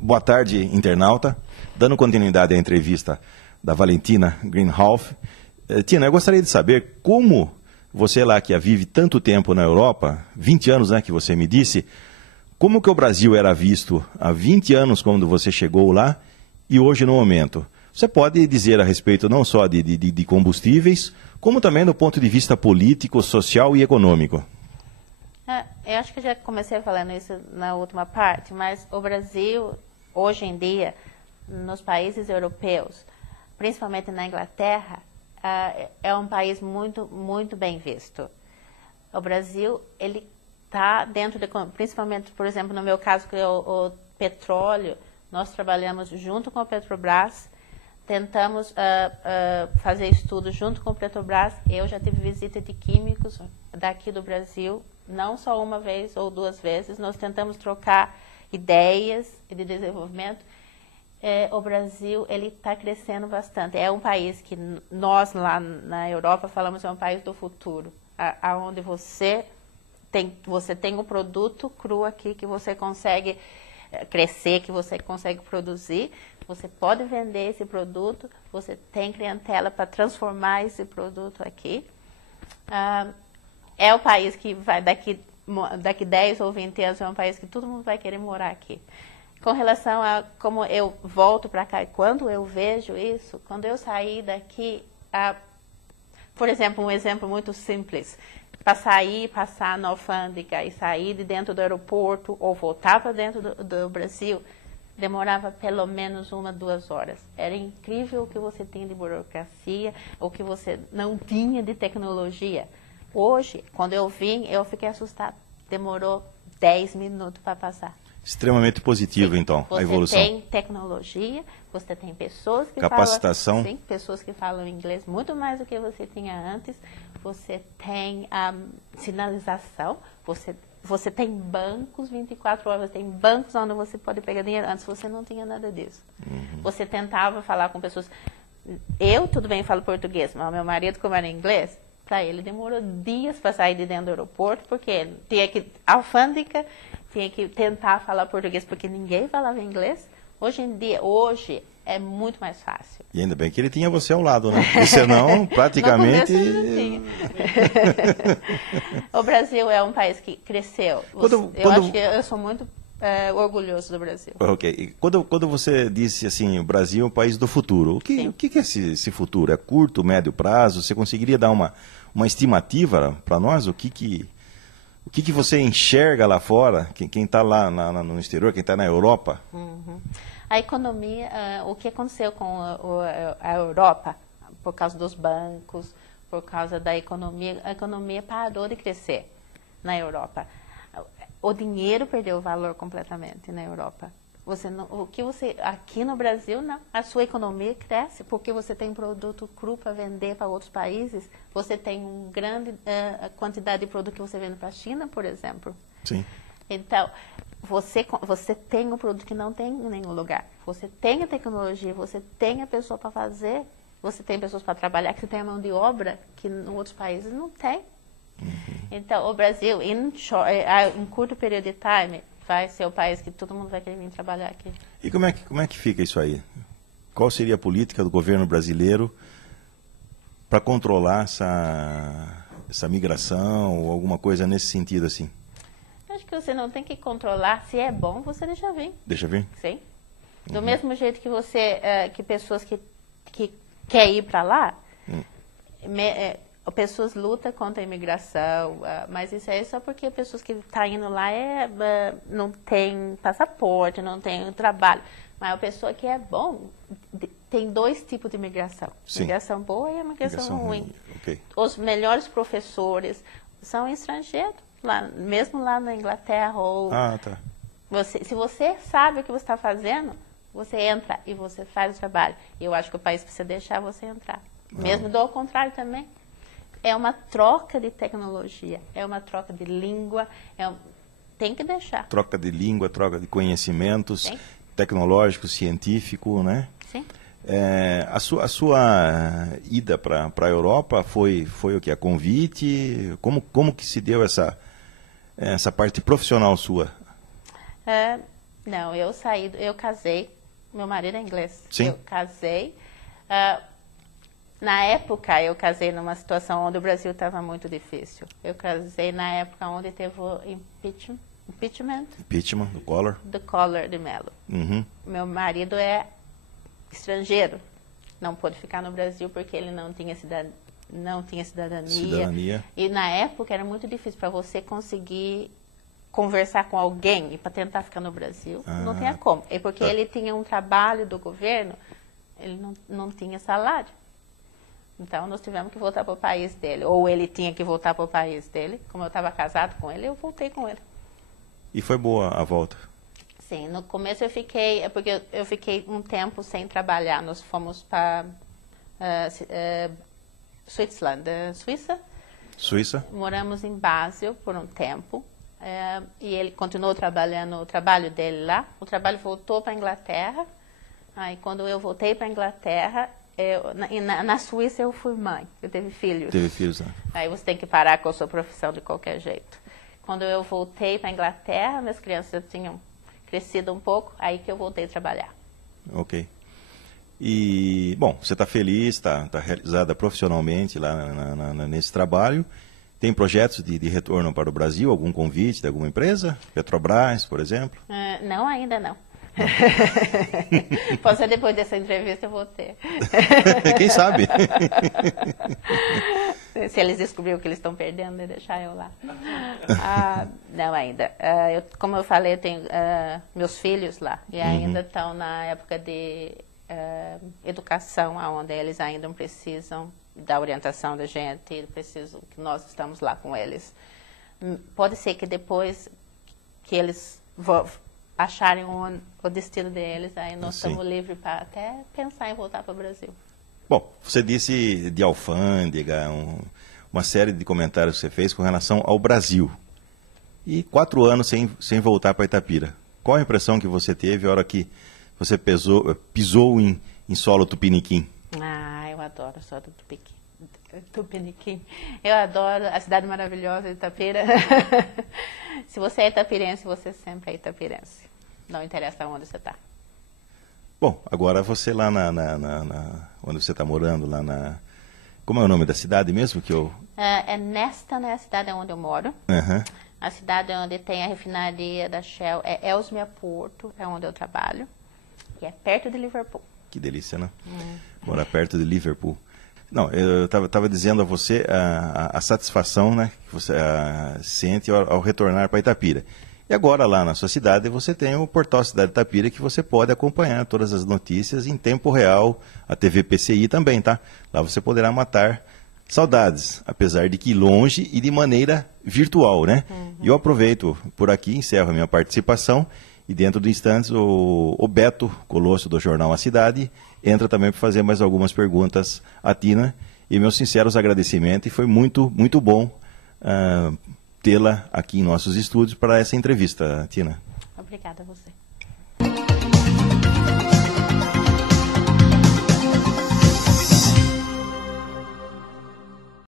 Boa tarde, internauta. Dando continuidade à entrevista da Valentina Greenhalgh. Tina, eu gostaria de saber como você lá que vive tanto tempo na Europa, 20 anos, né, que você me disse, como que o Brasil era visto há 20 anos quando você chegou lá e hoje no momento? Você pode dizer a respeito não só de combustíveis, como também do ponto de vista político, social e econômico. Eu acho que eu já comecei falando isso na última parte, mas o Brasil, hoje em dia, nos países europeus, principalmente na Inglaterra, é um país muito bem visto. O Brasil, ele está dentro de, principalmente, por exemplo, no meu caso, que é o petróleo, nós trabalhamos junto com a Petrobras, tentamos fazer estudos junto com a Petrobras. Eu já tive visita de químicos daqui do Brasil, não só uma vez ou duas vezes. Nós tentamos trocar ideias de desenvolvimento. O Brasil, ele está crescendo bastante. É um país que nós lá na Europa falamos é um país do futuro, aonde você tem um produto cru aqui que você consegue crescer, que você consegue produzir, você pode vender esse produto, você tem clientela para transformar esse produto aqui. É o país que vai daqui 10 ou 20 anos, é um país que todo mundo vai querer morar aqui. Com relação a como eu volto para cá, quando eu vejo isso, quando eu saí daqui, por exemplo, um exemplo muito simples, para sair, passar na alfândega e sair de dentro do aeroporto ou voltar para dentro do Brasil, demorava pelo menos 1 a 2 horas. Era incrível o que você tinha de burocracia, o que você não tinha de tecnologia. Hoje, quando eu vim, eu fiquei assustada. Demorou 10 minutos para passar. Extremamente positivo, sim, então, a evolução. Você tem tecnologia, você tem pessoas que capacitação. Sim, pessoas que falam inglês muito mais do que você tinha antes. Você tem sinalização, você tem bancos 24 horas, tem bancos onde você pode pegar dinheiro. Antes você não tinha nada disso. Você tentava falar com pessoas. Eu, tudo bem, falo português, mas meu marido, como era inglês, para ele demorou dias para sair de dentro do aeroporto, porque tinha que alfândega, tinha que tentar falar português, porque ninguém falava inglês. Hoje é muito mais fácil. E ainda bem que ele tinha você ao lado, né? Porque senão, praticamente... Não tinha. O Brasil é um país que cresceu. Acho que eu sou muito orgulhoso do Brasil. Ok. E quando você disse assim, o Brasil é um país do futuro, o que é esse futuro? É curto, médio prazo? Você conseguiria dar uma estimativa para nós? O que você enxerga lá fora? Quem está lá no exterior, quem está na Europa? A economia, o que aconteceu com a Europa, por causa dos bancos, por causa da economia, a economia parou de crescer na Europa. O dinheiro perdeu o valor completamente na Europa. Aqui no Brasil, não. A sua economia cresce porque você tem produto cru para vender para outros países. Você tem uma grande quantidade de produto que você vende para a China, por exemplo. Sim. Então, você tem um produto que não tem em nenhum lugar. Você tem a tecnologia, você tem a pessoa para fazer, você tem pessoas para trabalhar, que você tem a mão de obra que em outros países não tem. Então, o Brasil, em curto período de time, vai ser o país que todo mundo vai querer vir trabalhar aqui. E como é que fica isso aí? Qual seria a política do governo brasileiro para controlar essa migração ou alguma coisa nesse sentido assim? Acho que você não tem que controlar. Se é bom, você deixa vir. Deixa vir? Sim. Do mesmo jeito que que pessoas que querem ir para lá, pessoas lutam contra a imigração, mas isso é só porque pessoas que estão indo lá não tem passaporte, não tem trabalho. Mas a pessoa que é bom, tem 2 tipos de imigração. Sim. Migração boa e a migração ruim. Okay. Os melhores professores são estrangeiros, mesmo lá na Inglaterra. Tá. Se você sabe o que você está fazendo, você entra e você faz o trabalho. E eu acho que o país precisa deixar você entrar. Mesmo do contrário também. É uma troca de tecnologia, é uma troca de língua, tem que deixar. Troca de língua, troca de conhecimentos, Sim. Tecnológico, científico, né? Sim. A sua ida para a Europa foi o que? A convite? Como que se deu essa parte profissional sua? Não, eu casei, meu marido é inglês. Sim. Eu casei. Na época, eu casei numa situação onde o Brasil estava muito difícil. Eu casei na época onde teve o impeachment Do Collor. do Collor de Mello. Uhum. Meu marido é estrangeiro, não pôde ficar no Brasil porque ele não tinha cidadania. E na época era muito difícil para você conseguir conversar com alguém e para tentar ficar no Brasil. Não tinha como. É porque ele tinha um trabalho do governo, ele não tinha salário. Então, nós tivemos que voltar para o país dele. Ou ele tinha que voltar para o país dele. Como eu estava casado com ele, eu voltei com ele. E foi boa a volta? Sim, no começo porque eu fiquei um tempo sem trabalhar. Nós fomos para Suíça. Moramos em Basel por um tempo. E ele continuou trabalhando o trabalho dele lá. O trabalho voltou para a Inglaterra. Aí, quando eu voltei para a Inglaterra, na Suíça eu fui mãe. Eu tive filhos. Teve filhos, né? Aí você tem que parar com a sua profissão de qualquer jeito. Quando eu voltei para a Inglaterra, minhas crianças já tinham crescido um pouco, aí que eu voltei a trabalhar. Ok. E, bom, você está feliz, está realizada profissionalmente lá nesse trabalho. Tem projetos de retorno para o Brasil? Algum convite de alguma empresa? Petrobras, por exemplo? Não, ainda não. Pode ser depois dessa entrevista eu vou ter. Quem sabe? Se eles descobrirem o que eles estão perdendo, deixar eu lá. Não ainda. Como eu falei, eu tenho meus filhos lá. E ainda estão na época de educação, onde eles ainda precisam da orientação da gente. Precisam que nós estamos lá com eles. Pode ser que depois que eles acharem o destino deles, aí nós estamos livres para até pensar em voltar para o Brasil. Bom, você disse de alfândega, uma série de comentários que você fez com relação ao Brasil. E 4 anos sem voltar para Itapira. Qual a impressão que você teve na hora que você pisou em solo tupiniquim? Eu adoro o solo tupiniquim. Eu adoro a cidade maravilhosa de Itapira. Se você é itapirense, você sempre é itapirense. Não interessa onde você está. Bom, agora você lá onde você está morando, lá como é o nome da cidade mesmo? Nesta cidade onde eu moro. Uhum. A cidade onde tem a refinaria da Shell é Ellesmere Porto, é onde eu trabalho. E é perto de Liverpool. Que delícia, né? Morar perto de Liverpool. Não, eu estava dizendo a você a satisfação, né, que você sente ao retornar para Itapira. E agora, lá na sua cidade, você tem o portal Cidade Itapira, que você pode acompanhar todas as notícias em tempo real, a TV PCI também, tá? Lá você poderá matar saudades, apesar de que longe e de maneira virtual, né? E eu aproveito por aqui, encerro a minha participação, e dentro de instantes o Beto Colosso, do jornal A Cidade, entra também para fazer mais algumas perguntas à Tina, e meus sinceros agradecimentos, e foi muito, muito bom tê-la aqui em nossos estúdios para essa entrevista, Tina. Obrigada a você.